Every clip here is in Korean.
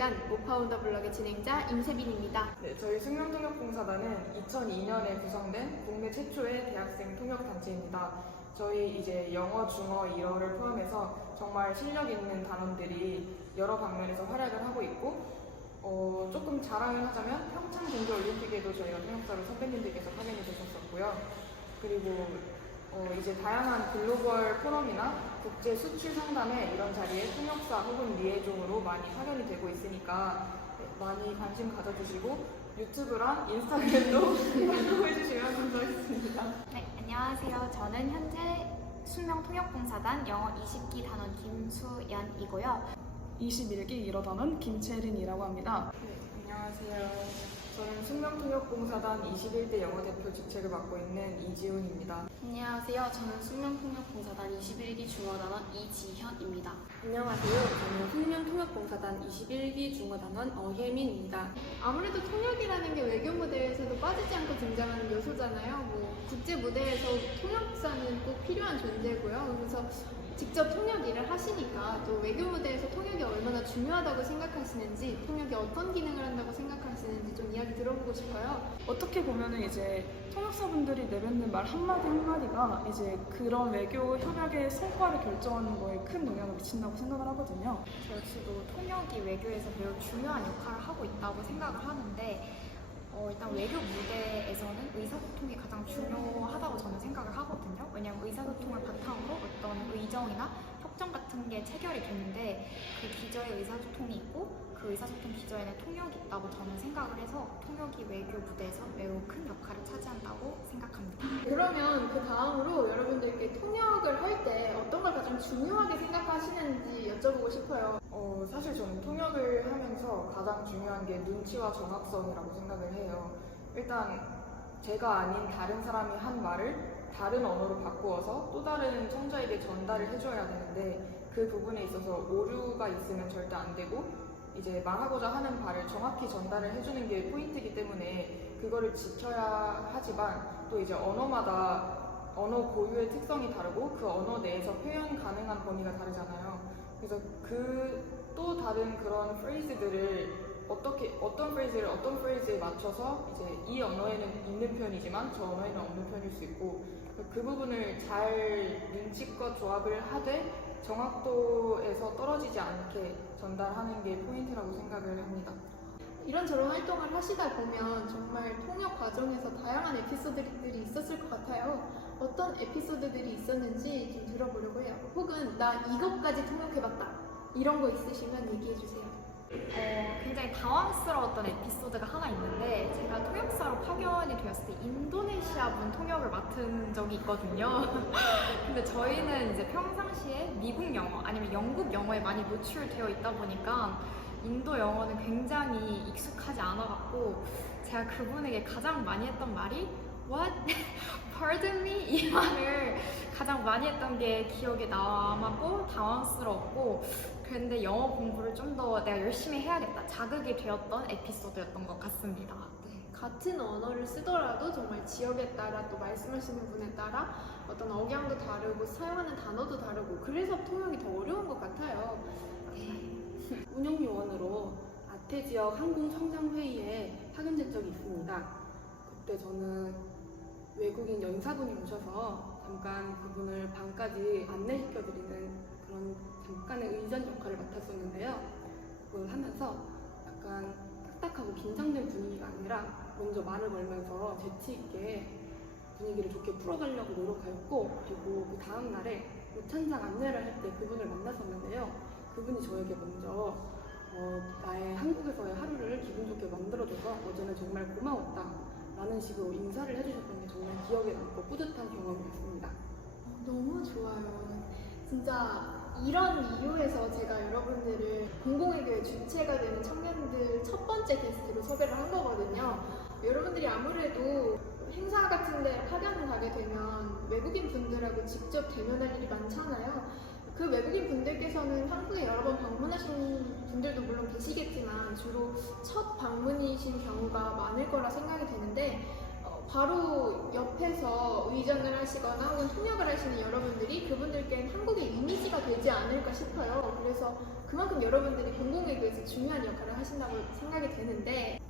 시간 모파운더 블럭의 진행자 임세빈입니다. 네, 저희 숙명통역봉사단은 2002년에 구성된 국내 최초의 대학생 통역단체입니다. 저희 이제 영어, 중어, 일어를 포함해서 정말 실력 있는 단원들이 여러 방면에서 활약을 하고 있고 조금 자랑을 하자면 평창 동계올림픽에도 저희가 통역사로 선배님들께서 파견이 되셨었고요. 그리고 이제 다양한 글로벌 포럼이나 국제 수출 상담회 이런 자리에 통역사 혹은 리에종으로 많이 파견이 되고 있으니까 많이 관심 가져주시고 유튜브랑 인스타그램도 팔로우 해주시면 감사하겠습니다. 네, 안녕하세요. 저는 현재 숙명통역봉사단 영어 20기 단원 김수연이고요. 21기 일어단원 김채린이라고 합니다. 네, 안녕하세요. 저는 숙명통역봉사단 21대 영어 대표 직책을 맡고 있는 이지훈입니다. 안녕하세요. 저는 숙명통역봉사단 21기 중어단원 이지현입니다. 안녕하세요. 저는 숙명통역봉사단 21기 중어단원 어혜민입니다. 아무래도 통역이라는 게 외교 무대에서도 빠지지 않고 등장하는 요소잖아요. 뭐 국제 무대에서 통역사는 꼭 필요한 존재고요. 그래서 직접 통역 일을 하시니까 또 외교 무대에서 통역이 얼마나 중요하다고 생각하시는지, 통역이 어떤 기능을 한다고 생각하시는지 좀 이야기 들어보고 싶어요. 어떻게 보면은 이제 통역사분들이 내뱉는 말 한마디 한마디가 이제 그런 외교 협약의 성과를 결정하는 거에 큰 영향을 미친다고 생각을 하거든요. 저 역시도 통역이 외교에서 매우 중요한 역할을 하고 있다고 생각을 하는데 일단 외교 무대에서는 의사소통이 가장 중요하다고 저는 생각을 하거든요. 왜냐하면 의사소통을 바탕으로 어떤 의정이나 협정 같은 게 체결이 되는데 그 기저에 의사소통이 있고 그 의사소통 기저에는 통역이 있다고 저는 생각을 해서 통역이 외교 무대에서 매우 큰 역할을 차지한다고 생각합니다. 그러면 그 다음으로 여러분들께 통역을 할 때 어떤 걸 가장 중요하게 생각하시는지 여쭤보고 싶어요. 사실 저는 통역을 하면서 가장 중요한 게 눈치와 정확성이라고 생각을 해요. 일단 제가 아닌 다른 사람이 한 말을 다른 언어로 바꾸어서 또 다른 청자에게 전달을 해줘야 되는데 그 부분에 있어서 오류가 있으면 절대 안 되고 이제 말하고자 하는 바를 정확히 전달을 해주는 게 포인트이기 때문에 그거를 지켜야 하지만 또 이제 언어마다 언어 고유의 특성이 다르고 그 언어 내에서 표현 가능한 범위가 다르잖아요. 그래서 그 또 다른 그런 프레이즈들을 어떤 프레이즈를 어떤 프레이즈에 맞춰서 이제 이 언어에는 있는 표현이지만 저 언어에는 없는 표현일 수 있고 그 부분을 잘 눈치껏 조합을 하되 정확도에서 떨어지지 않게 전달하는 게 포인트라고 생각을 합니다. 이런저런 활동을 하시다 보면 정말 통역 과정에서 다양한 에피소드들이 있었을 것 같아요. 어떤 에피소드들이 있었는지 좀 들어보려고 해요. 혹은 나 이것까지 통역해봤다. 이런 거 있으시면 얘기해주세요. 굉장히 당황스러웠던 에피소드가 하나 있는데 제가 통역사로 파견이 되었을 때 인도네시아 분 통역을 맡은 적이 있거든요. 근데 저희는 이제 평상시에 미국 영어 아니면 영국 영어에 많이 노출되어 있다 보니까 인도 영어는 굉장히 익숙하지 않아갖고 제가 그분에게 가장 많이 했던 말이 What? Pardon me? 이 말을 가장 많이 했던 게 기억에 남았고 당황스러웠고 그런데 영어 공부를 좀 더 내가 열심히 해야겠다 자극이 되었던 에피소드였던 것 같습니다. 같은 언어를 쓰더라도 정말 지역에 따라 또 말씀하시는 분에 따라 어떤 억양도 다르고 사용하는 단어도 다르고 그래서 통역이 더 어려운 것 같아요. 운영요원으로 아태 지역 항공청장회의에 파견된 적이 있습니다. 그때 저는 외국인 연사분이 오셔서 잠깐 그분을 방까지 안내시켜드리는 그런 잠깐의 의전 역할을 맡았었는데요. 그걸 하면서 약간 딱딱하고 긴장된 분위기가 아니라 먼저 말을 걸면서 재치있게 분위기를 좋게 풀어가려고 노력하였고 그리고 그 다음 날에 오찬장 안내를 할 때 그분을 만났었는데요. 그분이 저에게 먼저 나의 한국에서의 하루를 기분 좋게 만들어줘서 어제는 정말 고마웠다 라는 식으로 인사를 해주셨던 게 정말 기억에 남고 뿌듯한 경험이었습니다. 너무 좋아요. 진짜 이런 이유에서 제가 여러분들을 공공외교의 주체가 되는 청년들 첫 번째 게스트로 섭외를 한 거거든요. 여러분들이 아무래도 행사 같은 데 파견을 가게 되면 외국인 분들하고 직접 대면할 일이 많잖아요. 그 외국인 분들께서는 한국에 여러 번 방문하신 분들도 물론 계시겠지만 주로 첫 방문이신 경우가 많을 거라 생각이 되는데 바로 옆에서 의전을 하시거나 혹은 통역을 하시는 여러분들이 그분들께는 한국의 이미지가 되지 않을까 싶어요. 그래서 그만큼 여러분들이 공공외교에서 중요한 역할을 하신다고 생각이 되는데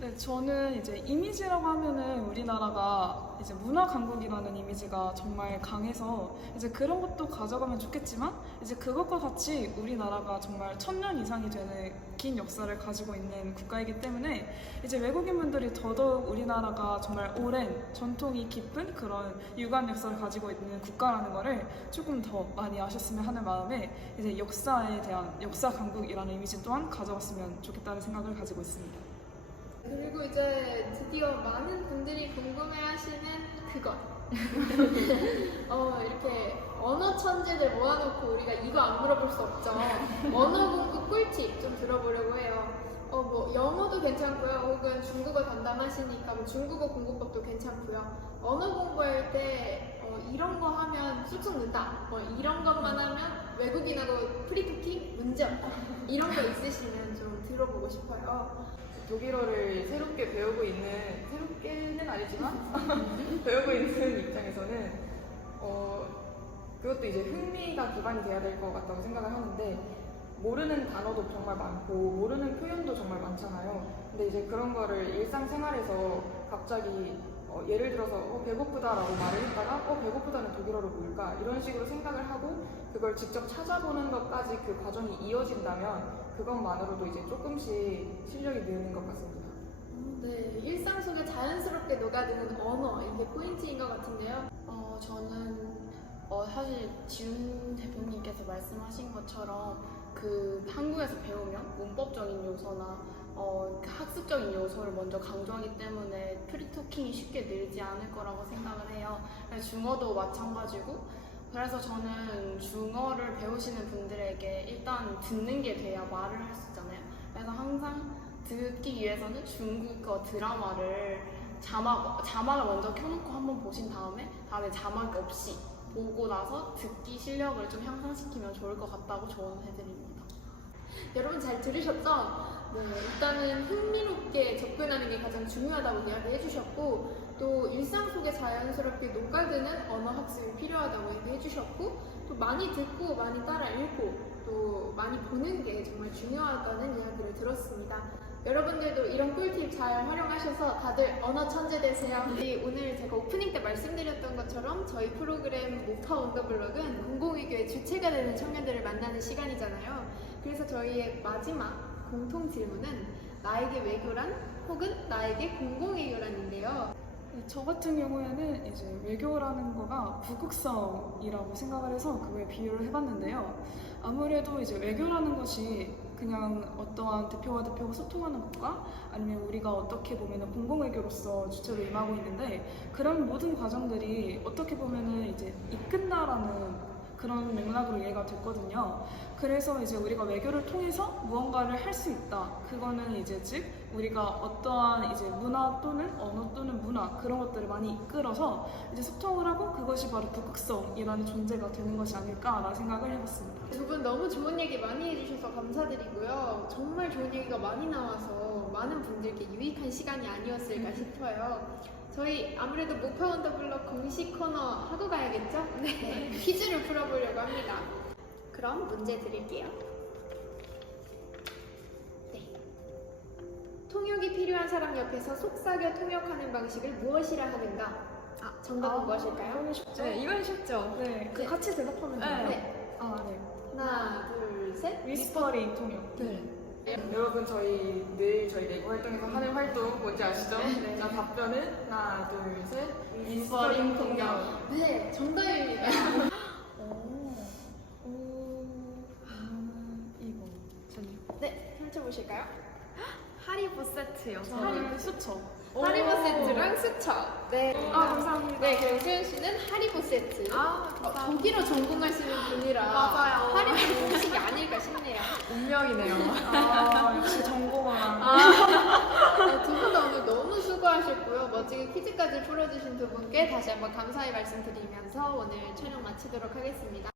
네, 저는 이제 이미지라고 하면은 우리나라가 이제 문화 강국이라는 이미지가 정말 강해서 이제 그런 것도 가져가면 좋겠지만 이제 그것과 같이 우리나라가 정말 1000년 이상이 되는 긴 역사를 가지고 있는 국가이기 때문에 이제 외국인분들이 더더욱 우리나라가 정말 오랜 전통이 깊은 그런 유관 역사를 가지고 있는 국가라는 거를 조금 더 많이 아셨으면 하는 마음에 이제 역사에 대한 역사 강국이라는 이미지 또한 가져갔으면 좋겠다는 생각을 가지고 있습니다. 그리고 이제 드디어 많은 분들이 궁금해하시는 그것 이렇게 언어 천재들 모아놓고 우리가 이거 안 물어볼 수 없죠. 언어 공부 꿀팁 좀 들어보려고 해요. 뭐 영어도 괜찮고요. 혹은 중국어 담당하시니까 뭐 중국어 공부법도 괜찮고요. 언어 공부할 때 이런 거 하면 쑥쑥 는다. 이런 것만 하면 외국인하고 프리토킹 문제 없다. 이런 거 있으시면 좀 들어보고 싶어요. 독일어를 새롭게 배우고 있는, 새롭게는 아니지만 배우고 있는 입장에서는 그것도 이제 흥미가 기반이 돼야 될 것 같다고 생각을 하는데 모르는 단어도 정말 많고 모르는 표현도 정말 많잖아요. 근데 이제 그런 거를 일상생활에서 갑자기 예를 들어서 배고프다라고 말을 했다가 배고프다는 독일어로 뭘까? 이런 식으로 생각을 하고 그걸 직접 찾아보는 것까지 그 과정이 이어진다면 그것만으로도 이제 조금씩 실력이 느는 것 같습니다. 네, 일상 속에 자연스럽게 녹아드는 언어 이게 포인트인 것 같은데요. 저는 사실 지훈 대표님께서 말씀하신 것처럼 그 한국에서 배우면 문법적인 요소나 그 학습적인 요소를 먼저 강조하기 때문에 프리토킹이 쉽게 늘지 않을 거라고 생각을 해요. 중어도 마찬가지고 그래서 저는 중어를 배우시는 분들에게 일단 듣는 게 돼야 말을 할 수 있잖아요. 그래서 항상 듣기 위해서는 중국어 드라마를 자막을 먼저 켜놓고 한번 보신 다음에 자막 없이 보고 나서 듣기 실력을 좀 향상시키면 좋을 것 같다고 조언해드립니다. 여러분 잘 들으셨죠? 네, 일단은 흥미롭게 접근하는 게 가장 중요하다고 이야기해 주셨고 또 일상 속에 자연스럽게 녹아드는 언어 학습이 필요하다고 얘기해 주셨고 또 많이 듣고 많이 따라 읽고 또 많이 보는 게 정말 중요하다는 이야기를 들었습니다. 여러분들도 이런 꿀팁 잘 활용하셔서 다들 언어 천재 되세요. 오늘 제가 오프닝 때 말씀드렸던 것처럼 저희 프로그램 모카 온 더 블럭은 공공외교의 주체가 되는 청년들을 만나는 시간이잖아요. 그래서 저희의 마지막 공통 질문은 나에게 외교란 혹은 나에게 공공외교란인데요. 저 같은 경우에는 이제 외교라는 거가 북극성이라고 생각을 해서 그거에 비유를 해봤는데요. 아무래도 이제 외교라는 것이 그냥 어떠한 대표와 대표가 소통하는 것과 아니면 우리가 어떻게 보면은 공공외교로서 주체로 임하고 있는데 그런 모든 과정들이 어떻게 보면은 이제 이끈다라는 그런 맥락으로 이해가 됐거든요. 그래서 이제 우리가 외교를 통해서 무언가를 할 수 있다. 그거는 이제 즉 우리가 어떠한 이제 문화 또는 언어 또는 문화 그런 것들을 많이 이끌어서 이제 소통을 하고 그것이 바로 북극성이라는 존재가 되는 것이 아닐까라는 생각을 해봤습니다. 두 분 너무 좋은 얘기 많이 해주셔서 감사드리고요. 정말 좋은 얘기가 많이 나와서 많은 분들께 유익한 시간이 아니었을까 싶어요. 저희 아무래도 모카 온 더 블럭 공식 코너 하고 가야겠죠? 네. 퀴즈를 풀어보려고 합니다. 그럼 문제 드릴게요. 네. 통역이 필요한 사람 옆에서 속삭여 통역하는 방식을 무엇이라 하는가? 정답은 무엇일까요? 이건 쉽죠? 네, 이건 쉽죠. 네, 그 네. 같이 대답하면 돼요. 네. 네. 하나, 둘, 셋. 위스퍼링 통역. 네. 여러분 저희 내부 활동에서 하는 활동 뭔지 아시죠? 네. 자 답변은 하나 둘 셋 위스퍼링 통역. 네, 정답입니다. 이거. 네, 펼쳐보실까요? 하리보 세트요. 저는 수첩. 하리보 세트랑 수첩. 네. 감사합니다. 네, 그럼 수현 씨는 하리보 세트. 감사합니다. 독일어 전공하시는 분이라 맞아요. 하리보 공식이 아닐까 싶네요. 운명이네요. 역시 전공을 두 분 다 오늘 너무 수고하셨고요. 멋지게 퀴즈까지 풀어주신 두 분께 다시 한번 감사의 말씀 드리면서 오늘 촬영 마치도록 하겠습니다.